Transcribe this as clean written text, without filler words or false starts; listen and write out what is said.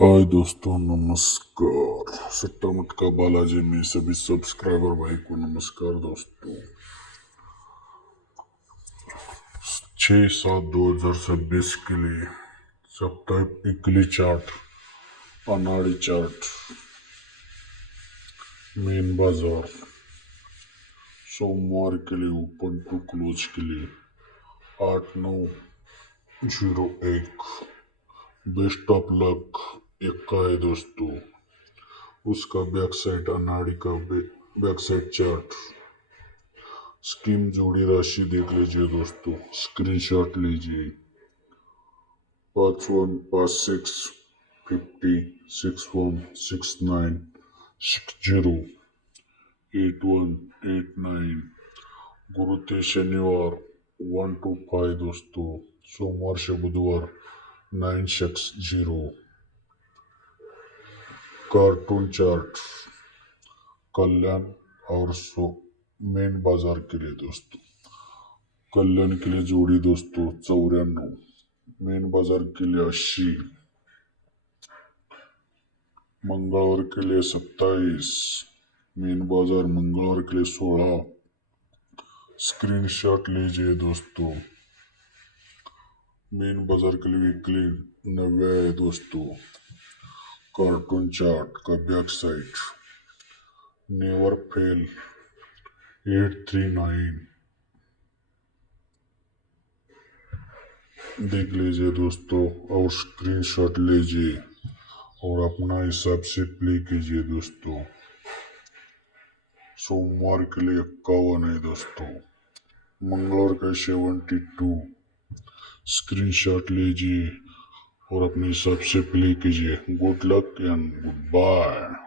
हाय दोस्तों, नमस्कार। सट्टा मटका बालाजी में सभी सब्सक्राइबर भाई को नमस्कार दोस्तों। 6/7/2026 के लिए साप्ताहिक वीकली चार्ट, अनाड़ी चार्ट, मेन बाजार सोमवार के लिए ओपन टू क्लोज के लिए 8901 बेस्ट ऑफ लक 1 का है दोस्तों। उसका बैक साइड अनाड़ी का बैक साइड चार्ट स्कीम जोड़ी राशि देख लीजिए दोस्तों, स्क्रीनशॉट लीजिए। 5 1 5 6 50 6 1 6 9 6 0 8 1 8 9 गुरु ते शनिवार 1 2 5 दोस्तों, सोमवार से बुधवार 9 6 0। कार्टून चार्ट कल्याण और मेन बाजार के लिए दोस्तों, कल्याण के लिए जोड़ी दोस्तों 94, मेन बाजार के लिए 80, मंगलवार के लिए 27, मेन बाजार मंगलवार के लिए 16। स्क्रीनशॉट लीजिए दोस्तों। मेन बाजार के लिए वीकली 90 है दोस्तों। कार्टून चार्ट का बैक साइड नेवर फेल 839 देख लीजिए दोस्तों और स्क्रीनशॉट लीजिए और अपना हिसाब से प्ले कीजिए दोस्तों। सोमवार के लिए 51 है दोस्तों, मंगलवार का 72। स्क्रीनशॉट लीजिए और अपने हिसाब से प्ले कीजिए। Good luck and good bye.